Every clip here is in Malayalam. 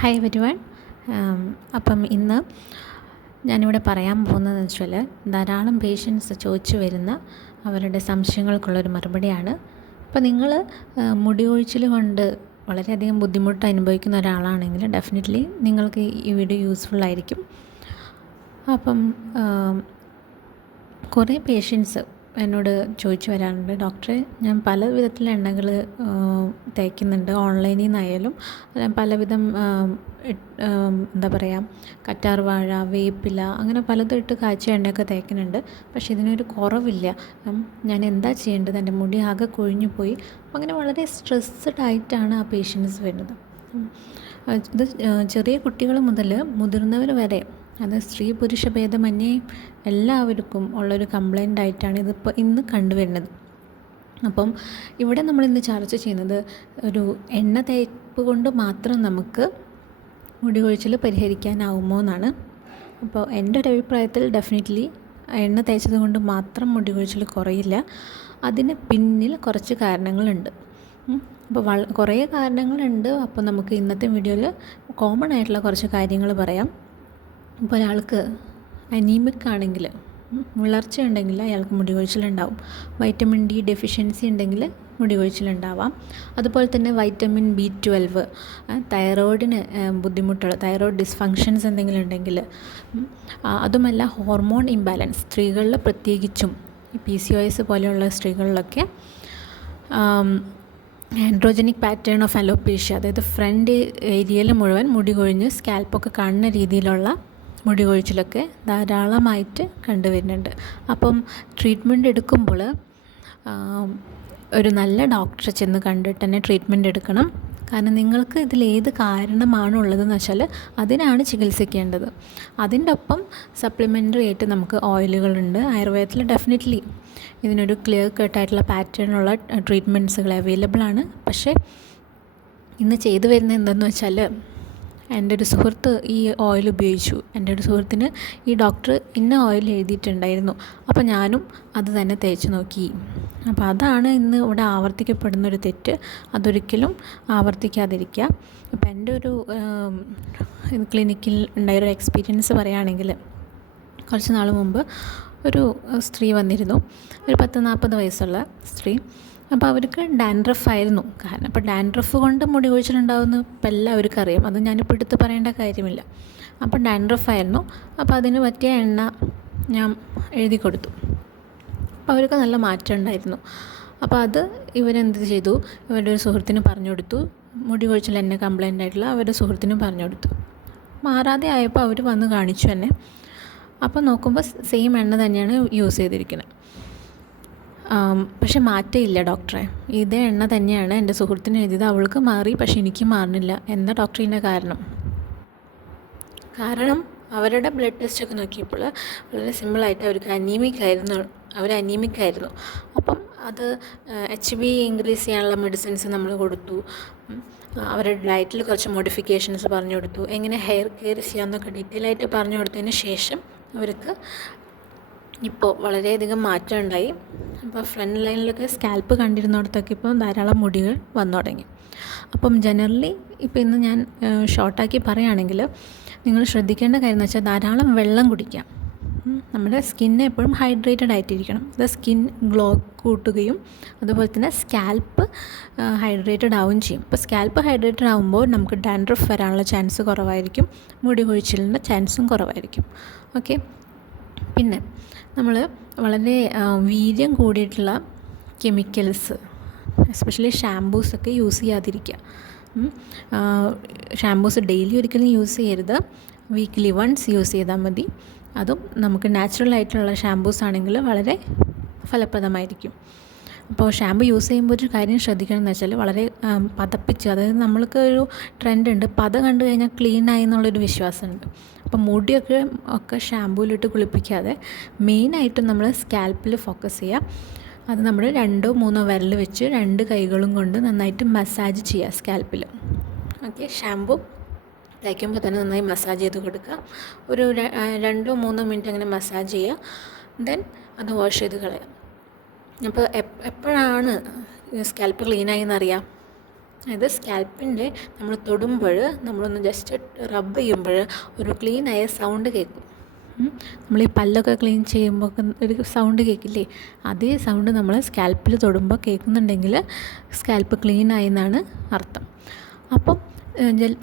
ഹായ് എവരിവൺ അപ്പം ഇന്ന് ഞാനിവിടെ പറയാൻ പോകുന്നതെന്ന് വെച്ചാൽ ധാരാളം പേഷ്യൻസ് ചോദിച്ചു വരുന്ന അവരുടെ സംശയങ്ങൾക്കുള്ളൊരു മറുപടിയാണ്. അപ്പോൾ നിങ്ങൾ മുടി ഒഴിച്ചിൽ കൊണ്ട് വളരെയധികം ബുദ്ധിമുട്ട് അനുഭവിക്കുന്ന ഒരാളാണെങ്കിൽ ഡെഫിനറ്റ്ലി നിങ്ങൾക്ക് ഈ വീഡിയോ യൂസ്ഫുൾ ആയിരിക്കും. അപ്പം കുറേ പേഷ്യൻസ് എന്നോട് ചോദിച്ചു വരാറുണ്ട് ഡോക്ടറെ ഞാൻ പല വിധത്തിലുള്ള എണ്ണകൾ തേക്കുന്നുണ്ട് ഓൺലൈനിൽ നിന്നായാലും പലവിധം എന്താ പറയുക കറ്റാർ വാഴ വേപ്പില അങ്ങനെ പലതും ഇട്ട് കാച്ചിയ എണ്ണയൊക്കെ തേക്കുന്നുണ്ട് പക്ഷേ ഇതിനൊരു കുറവില്ല. ഞാൻ എന്താ ചെയ്യേണ്ടത്? എന്റെ മുടി ആകെ കൊഴിഞ്ഞു പോയി. അങ്ങനെ വളരെ സ്ട്രെസ്ഡ് ആയിട്ടാണ് ആ പേഷ്യൻസ് വരുന്നത്. ഇത് ചെറിയ കുട്ടികൾ മുതൽ മുതിർന്നവർ വരെ അത് സ്ത്രീ പുരുഷ ഭേദമന്യേ എല്ലാവർക്കും ഉള്ളൊരു കംപ്ലൈന്റ് ആയിട്ടാണ് ഇതിപ്പോൾ ഇന്ന് കണ്ടുവരുന്നത്. അപ്പം ഇവിടെ നമ്മൾ ഇന്ന് ചർച്ച ചെയ്യുന്നത് ഒരു എണ്ണ തേപ്പ് കൊണ്ട് മാത്രം നമുക്ക് മുടി കൊഴിച്ചിൽ പരിഹരിക്കാനാവുമോ എന്നാണ്. അപ്പോൾ എന്റെ ഒരു അഭിപ്രായത്തിൽ ഡെഫിനറ്റ്ലി എണ്ണ തേച്ചത് കൊണ്ട് മാത്രം മുടി കൊഴിച്ചിൽ കുറയില്ല. അതിന് പിന്നിൽ കുറച്ച് കാരണങ്ങളുണ്ട്. അപ്പോൾ വള കുറേ കാരണങ്ങളുണ്ട്. അപ്പോൾ നമുക്ക് ഇന്നത്തെ വീഡിയോയിൽ കോമൺ ആയിട്ടുള്ള കുറച്ച് കാര്യങ്ങൾ പറയാം. ഇപ്പോൾ ഒരാൾക്ക് അനീമിക് ആണെങ്കിൽ വിളർച്ച ഉണ്ടെങ്കിൽ അയാൾക്ക് മുടി കൊഴിച്ചിലുണ്ടാവും വൈറ്റമിൻ ഡി ഡെഫിഷ്യൻസി ഉണ്ടെങ്കിൽ മുടി കൊഴിച്ചിലുണ്ടാവാം അതുപോലെ തന്നെ വൈറ്റമിൻ ബി ട്വൽവ് തൈറോയിഡിന് ബുദ്ധിമുട്ടുള്ള തൈറോയിഡ് ഡിസ്ഫങ്ഷൻസ് എന്തെങ്കിലും ഉണ്ടെങ്കിൽ അതുമല്ല ഹോർമോൺ ഇംബാലൻസ് സ്ത്രീകളിൽ പ്രത്യേകിച്ചും പി സി ഒ എസ് പോലെയുള്ള സ്ത്രീകളിലൊക്കെ ആൻഡ്രോജനിക് പാറ്റേൺ ഓഫ് അലോപേഷ്യ അതായത് ഫ്രണ്ട് ഏരിയയിൽ മുഴുവൻ മുടി കൊഴിഞ്ഞ് സ്കാൽപ്പൊക്കെ കാണുന്ന രീതിയിലുള്ള മുടി കൊഴിച്ചിലൊക്കെ ധാരാളമായിട്ട് കണ്ടുവരുന്നുണ്ട്. അപ്പം ട്രീറ്റ്മെന്റ് എടുക്കുമ്പോൾ ഒരു നല്ല ഡോക്ടറെ ചെന്ന് കണ്ടിട്ട് തന്നെ ട്രീറ്റ്മെന്റ് എടുക്കണം. കാരണം നിങ്ങൾക്ക് ഇതിൽ ഏത് കാരണമാണ് ഉള്ളതെന്ന് വെച്ചാൽ അതിനാണ് ചികിത്സിക്കേണ്ടത്. അതിന്റെ ഒപ്പം സപ്ലിമെന്ററി ആയിട്ട് നമുക്ക് ഓയിലുകളുണ്ട് ആയുർവേദത്തിൽ ഡെഫിനറ്റ്ലി ഇതിനൊരു ക്ലിയർ കട്ടായിട്ടുള്ള പാറ്റേണുള്ള ട്രീറ്റ്മെന്റ്സുകൾ അവൈലബിൾ ആണ്. പക്ഷേ ഇന്ന് ചെയ്തു വരുന്നത് എന്തെന്ന് വെച്ചാൽ എന്റെ ഒരു സുഹൃത്ത് ഈ ഓയിൽ ഉപയോഗിച്ചു. എന്റെ ഒരു സുഹൃത്തിന് ഈ ഡോക്ടർ ഇന്ന ഓയിൽ എഴുതിയിട്ടുണ്ടായിരുന്നു. അപ്പോൾ ഞാനും അത് തന്നെ തേച്ച് നോക്കി. അപ്പോൾ അതാണ് ഇന്ന് ഇവിടെ ആവർത്തിക്കപ്പെടുന്ന ഒരു തെറ്റ്. അതൊരിക്കലും ആവർത്തിക്കാതിരിക്കുക. അപ്പോൾ എന്റെ ഒരു ക്ലിനിക്കിൽ ഉണ്ടായൊരു എക്സ്പീരിയൻസ് പറയുകയാണെങ്കിൽ കുറച്ച് നാൾ മുമ്പ് ഒരു സ്ത്രീ വന്നിരുന്നു. ഒരു പത്ത് നാൽപ്പത് വയസ്സുള്ള സ്ത്രീ. അപ്പോൾ അവർക്ക് ഡാൻഡ്രഫ് ആയിരുന്നു. കാരണം അപ്പോൾ ഡാൻഡ്രഫ് കൊണ്ട് മുടി കൊഴിച്ചിലുണ്ടാവുമെന്ന് ഇപ്പം എല്ലാവർക്കും അറിയാം അത് ഞാനിപ്പോൾ എടുത്ത് പറയേണ്ട കാര്യമില്ല. അപ്പോൾ ഡാൻഡ്രഫ് ആയിരുന്നു. അപ്പോൾ അതിന് പറ്റിയ എണ്ണ ഞാൻ എഴുതി കൊടുത്തു. അപ്പോൾ അവർക്ക് നല്ല മാറ്റം ഉണ്ടായിരുന്നു. അപ്പോൾ അത് ഇവരെന്ത് ചെയ്തു? ഇവരുടെ ഒരു സുഹൃത്തിന് പറഞ്ഞു കൊടുത്തു. മുടി കൊഴിച്ചിൽ എന്നെ കംപ്ലൈന്റ് ആയിട്ടുള്ള അവരുടെ സുഹൃത്തിനും പറഞ്ഞു കൊടുത്തു. മാറാതെ ആയപ്പോൾ അവർ വന്ന് കാണിച്ചു എന്നെ. അപ്പോൾ നോക്കുമ്പോൾ സെയിം എണ്ണ തന്നെയാണ് യൂസ് ചെയ്തിരിക്കുന്നത് പക്ഷെ മാറ്റമില്ല ഡോക്ടറെ. ഇതേ എണ്ണ തന്നെയാണ് എന്റെ സുഹൃത്തിന് എഴുതിയത്. അവൾക്ക് മാറി പക്ഷെ എനിക്ക് മാറുന്നില്ല. എന്താ ഡോക്ടർ ഇതിന്റെ കാരണം? കാരണം അവരുടെ ബ്ലഡ് ടെസ്റ്റ് ഒക്കെ നോക്കിയപ്പോൾ വളരെ സിമ്പിളായിട്ട് അവർക്ക് അനീമിക് ആയിരുന്നു. അവർ അനീമിക് ആയിരുന്നു. അപ്പം അത് എച്ച് ബി ഇൻക്രീസ് ചെയ്യാനുള്ള മെഡിസിൻസ് നമ്മൾ കൊടുത്തു. അവരുടെ ഡയറ്റിൽ കുറച്ച് മോഡിഫിക്കേഷൻസ് പറഞ്ഞു കൊടുത്തു. എങ്ങനെ ഹെയർ കെയർ ചെയ്യാമെന്നൊക്കെ ഡീറ്റെയിൽ ആയിട്ട് പറഞ്ഞു കൊടുത്തതിന് ശേഷം അവർക്ക് ഇപ്പോൾ വളരെയധികം മാറ്റം ഉണ്ടായി. അപ്പോൾ ഫ്രണ്ട് ലൈനിലൊക്കെ സ്കാൽപ്പ് കണ്ടിരുന്നിടത്തൊക്കെ ഇപ്പോൾ ധാരാളം മുടികൾ വന്നു തുടങ്ങി. അപ്പം ജനറലി ഇപ്പോൾ ഇന്ന് ഞാൻ ഷോർട്ടാക്കി പറയുകയാണെങ്കിൽ നിങ്ങൾ ശ്രദ്ധിക്കേണ്ട കാര്യം എന്ന് വെച്ചാൽ ധാരാളം വെള്ളം കുടിക്കാം. നമ്മുടെ സ്കിന്ന് എപ്പോഴും ഹൈഡ്രേറ്റഡ് ആയിട്ടിരിക്കണം. അത് സ്കിൻ ഗ്ലോ കൂട്ടുകയും അതുപോലെ തന്നെ സ്കാൽപ്പ് ഹൈഡ്രേറ്റഡ് ആവുകയും ചെയ്യും. അപ്പോൾ സ്കാൽപ്പ് ഹൈഡ്രേറ്റഡ് ആകുമ്പോൾ നമുക്ക് ഡാൻഡ്രഫ് വരാനുള്ള ചാൻസ് കുറവായിരിക്കും. മുടി കൊഴിച്ചിലിന്റെ ചാൻസും കുറവായിരിക്കും. ഓക്കെ പിന്നെ നമ്മൾ വളരെ വീര്യം കൂടിയിട്ടുള്ള കെമിക്കൽസ് എസ്പെഷ്യലി ഷാംപൂസൊക്കെ യൂസ് ചെയ്യാതിരിക്കുക. ഷാംപൂസ് ഡെയിലി ഒരിക്കലും യൂസ് ചെയ്യരുത്. വീക്ക്ലി വൺസ് യൂസ് ചെയ്താൽ മതി. അതും നമുക്ക് നാച്ചുറൽ ആയിട്ടുള്ള ഷാംപൂസ് ആണെങ്കിൽ വളരെ ഫലപ്രദമായിരിക്കും. അപ്പോൾ ഷാമ്പു യൂസ് ചെയ്യുമ്പോൾ ഒരു കാര്യം ശ്രദ്ധിക്കണം എന്ന് വെച്ചാൽ വളരെ പതപ്പിച്ച് അതായത് നമ്മൾക്ക് ഒരു ട്രെൻഡ് ഉണ്ട്. പത കണ്ടു കഴിഞ്ഞാൽ ക്ലീൻ ആയി എന്നുള്ളൊരു വിശ്വാസമുണ്ട്. അപ്പോൾ മുടിയൊക്കെ ഒക്കെ ഷാമ്പൂവിലിട്ട് കുളിപ്പിക്കാതെ മെയിനായിട്ടും നമ്മൾ സ്കാൽപ്പിൽ ഫോക്കസ് ചെയ്യുക. അത് നമ്മൾ രണ്ടോ മൂന്നോ വിരൽ വെച്ച് രണ്ട് കൈകളും കൊണ്ട് നന്നായിട്ട് മസാജ് ചെയ്യുക സ്കാൽപ്പിൽ ഓക്കെ ഷാമ്പു തയ്ക്കുമ്പോൾ തന്നെ നന്നായി മസാജ് ചെയ്ത് കൊടുക്കുക. ഒരു രണ്ടോ മൂന്നോ മിനിറ്റ് അങ്ങനെ മസാജ് ചെയ്യുക. ദെൻ അത് വാഷ് ചെയ്ത് കളയാം അപ്പോൾ എപ്പോഴാണ് സ്കാൽപ്പ് ക്ലീനായി എന്നറിയാം അതായത് സ്കാൽപ്പിന്റെ നമ്മൾ തൊടുമ്പോൾ നമ്മളൊന്ന് ജസ്റ്റ് റബ്ബ് ചെയ്യുമ്പോൾ ഒരു ക്ലീനായ സൗണ്ട് കേൾക്കും. നമ്മൾ ഈ പല്ലൊക്കെ ക്ലീൻ ചെയ്യുമ്പോൾ ഒരു സൗണ്ട് കേൾക്കില്ലേ? അതേ സൗണ്ട് നമ്മൾ സ്കാൽപ്പിൽ തൊടുമ്പോൾ കേൾക്കുന്നുണ്ടെങ്കിൽ സ്കാൽപ്പ് ക്ലീൻ ആയെന്നാണ് അർത്ഥം. അപ്പം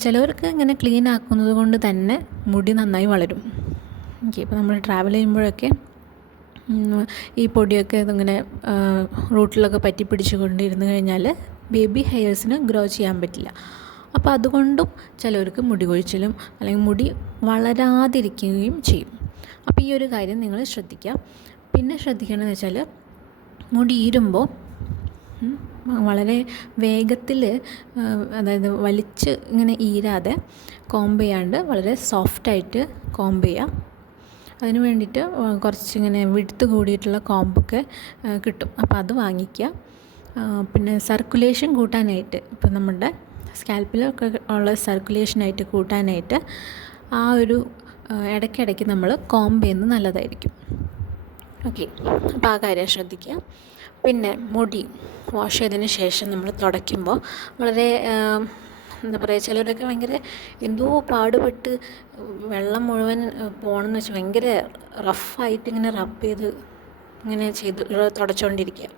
ചിലവർക്ക് ഇങ്ങനെ ക്ലീൻ ആക്കുന്നത് കൊണ്ട് തന്നെ മുടി നന്നായി വളരും. ഓക്കെ ഇപ്പോൾ നമ്മൾ ട്രാവൽ ചെയ്യുമ്പോഴൊക്കെ ഈ പൊടിയൊക്കെ ഇതിങ്ങനെ റൂട്ടിലൊക്കെ പറ്റി പിടിച്ചുകൊണ്ട് കൊണ്ടിരുന്നു കഴിഞ്ഞാൽ ബേബി ഹെയർസിന് ഗ്രോ ചെയ്യാൻ പറ്റില്ല. അപ്പോൾ അതുകൊണ്ടും ചിലവർക്ക് മുടി കൊഴിച്ചിലും അല്ലെങ്കിൽ മുടി വളരാതിരിക്കുകയും ചെയ്യും. അപ്പോൾ ഈ ഒരു കാര്യം നിങ്ങൾ ശ്രദ്ധിക്കുക. പിന്നെ ശ്രദ്ധിക്കേണ്ടതെന്ന് വെച്ചാൽ മുടി ഈരുമ്പോൾ വളരെ വേഗത്തിൽ അതായത് വലിച്ച് ഇങ്ങനെ ഈരാതെ കോംബ് ചെയ്യാണ്ട് വളരെ സോഫ്റ്റായിട്ട് കോംബ് ചെയ്യാം അതിന് വേണ്ടിയിട്ട് കുറച്ചിങ്ങനെ വിടുത്ത് കൂടിയിട്ടുള്ള കോമ്പൊക്കെ കിട്ടും. അപ്പോൾ അത് വാങ്ങിക്കുക പിന്നെ സർക്കുലേഷൻ കൂട്ടാനായിട്ട് ഇപ്പം നമ്മുടെ സ്കാൽപ്പിലൊക്കെ ഉള്ള സർക്കുലേഷനായിട്ട് കൂട്ടാനായിട്ട് ആ ഒരു ഇടയ്ക്കിടയ്ക്ക് നമ്മൾ കോമ്പ് ചെയ്യുന്നത് നല്ലതായിരിക്കും. ഓക്കെ. അപ്പോൾ ആ കാര്യം ശ്രദ്ധിക്കുക പിന്നെ മുടി വാഷ് ചെയ്തതിന് ശേഷം നമ്മൾ തുടയ്ക്കുമ്പോൾ വളരെ എന്താ പറയുക ചിലരൊക്കെ ഭയങ്കര എന്തോ പാടുപെട്ട് വെള്ളം മുഴുവൻ പോകണമെന്ന് വെച്ചാൽ ഭയങ്കര റഫായിട്ട് ഇങ്ങനെ റബ്ബ് ചെയ്ത് ഇങ്ങനെ ചെയ്ത് തുടച്ചുകൊണ്ടിരിക്കുക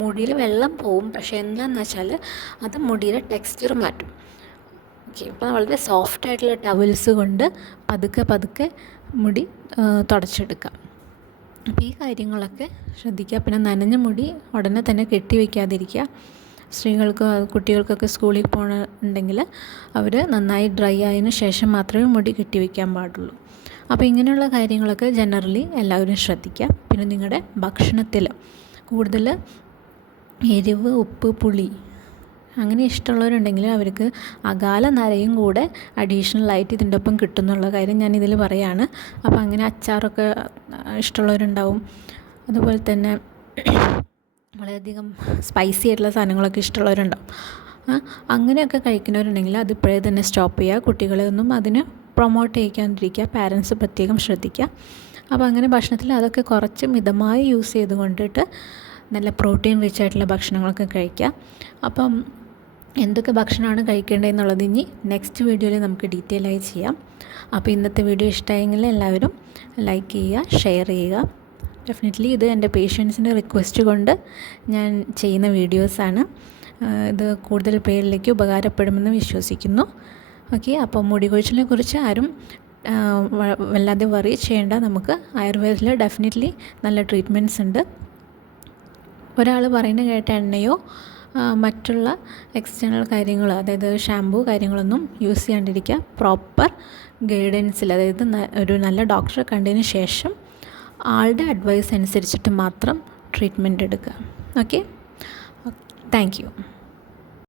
മുടിയിൽ വെള്ളം പോവും പക്ഷേ എന്താണെന്ന് വെച്ചാൽ അത് മുടിയുടെ ടെക്സ്ചർ മാറ്റും. ഓക്കെ ഇപ്പം വളരെ സോഫ്റ്റ് ആയിട്ടുള്ള ടവൽസ് കൊണ്ട് പതുക്കെ പതുക്കെ മുടി തുടച്ചെടുക്കാം. അപ്പോൾ ഈ കാര്യങ്ങളൊക്കെ ശ്രദ്ധിക്കുക പിന്നെ നനഞ്ഞ മുടി ഉടനെ തന്നെ കെട്ടി വയ്ക്കാതിരിക്കുക സ്ത്രീകൾക്ക് കുട്ടികൾക്കൊക്കെ സ്കൂളിൽ പോകണമെന്നുണ്ടെങ്കിൽ അവർ നന്നായി ഡ്രൈ ആയതിനു ശേഷം മാത്രമേ മുടി കെട്ടി വയ്ക്കാൻ പാടുള്ളൂ. അപ്പോൾ ഇങ്ങനെയുള്ള കാര്യങ്ങളൊക്കെ ജനറലി എല്ലാവരും ശ്രദ്ധിക്കുക. പിന്നെ നിങ്ങളുടെ ഭക്ഷണത്തിൽ കൂടുതൽ എരിവ് ഉപ്പ് പുളി അങ്ങനെ ഇഷ്ടമുള്ളവരുണ്ടെങ്കിൽ അവർക്ക് അകാല നരയും കൂടെ അഡീഷണൽ ആയിട്ട് ഇതിന്റെ ഒപ്പം കിട്ടുന്നുള്ള കാര്യം ഞാൻ ഇതിൽ പറയാണ്. അപ്പോൾ അങ്ങനെ അച്ചാറൊക്കെ ഇഷ്ടമുള്ളവരുണ്ടാവും. അതുപോലെ തന്നെ വളരെയധികം സ്പൈസി ആയിട്ടുള്ള സാധനങ്ങളൊക്കെ ഇഷ്ടമുള്ളവരുണ്ടാവും അങ്ങനെയൊക്കെ കഴിക്കുന്നവരുണ്ടെങ്കിൽ അത് ഇപ്പോഴേ തന്നെ സ്റ്റോപ്പ് ചെയ്യുക. കുട്ടികളെ ഒന്നും അതിന് പ്രൊമോട്ട് ചെയ്യിക്കാണ്ടിരിക്കുക. പാരൻസ് പ്രത്യേകം ശ്രദ്ധിക്കുക. അപ്പോൾ അങ്ങനെ ഭക്ഷണത്തിൽ അതൊക്കെ കുറച്ച് മിതമായി യൂസ് ചെയ്തുകൊണ്ടിട്ട് നല്ല പ്രോട്ടീൻ റിച്ച് ആയിട്ടുള്ള ഭക്ഷണങ്ങളൊക്കെ കഴിക്കുക. അപ്പം എന്തൊക്കെ ഭക്ഷണമാണ് കഴിക്കേണ്ടതെന്നുള്ളത് ഇനി നെക്സ്റ്റ് വീഡിയോയിൽ നമുക്ക് ഡീറ്റെയിൽ ആയി ചെയ്യാം. അപ്പോൾ ഇന്നത്തെ വീഡിയോ ഇഷ്ടമായെങ്കിൽ എല്ലാവരും ലൈക്ക് ചെയ്യുക ഷെയർ ചെയ്യുക. ഡെഫിനറ്റ്ലി ഇത് എന്റെ പേഷ്യൻസിന്റെ റിക്വസ്റ്റ് കൊണ്ട് ഞാൻ ചെയ്യുന്ന വീഡിയോസാണ് ഇത് കൂടുതൽ പേരിലേക്ക് ഉപകാരപ്പെടുമെന്ന് വിശ്വസിക്കുന്നു. ഓക്കെ അപ്പോൾ മുടി കൊഴിച്ചിലിനെ കുറിച്ച് ആരും വല്ലാതെ വറി ചെയ്യേണ്ട. നമുക്ക് ആയുർവേദത്തിൽ ഡെഫിനറ്റ്ലി നല്ല ട്രീറ്റ്മെന്റ്സ് ഉണ്ട്. ഒരാൾ പറയുന്ന കേട്ട എണ്ണയോ മറ്റുള്ള എക്സ്റ്റേണൽ കാര്യങ്ങൾ അതായത് ഷാമ്പു കാര്യങ്ങളൊന്നും യൂസ് ചെയ്യാണ്ടിരിക്കുക. പ്രോപ്പർ ഗൈഡൻസിൽ അതായത് ഒരു നല്ല ഡോക്ടറെ കണ്ടതിന് ശേഷം ആളുടെ അഡ്വൈസ് അനുസരിച്ചിട്ട് മാത്രം ട്രീറ്റ്മെന്റ് എടുക്കുക. Okay thank you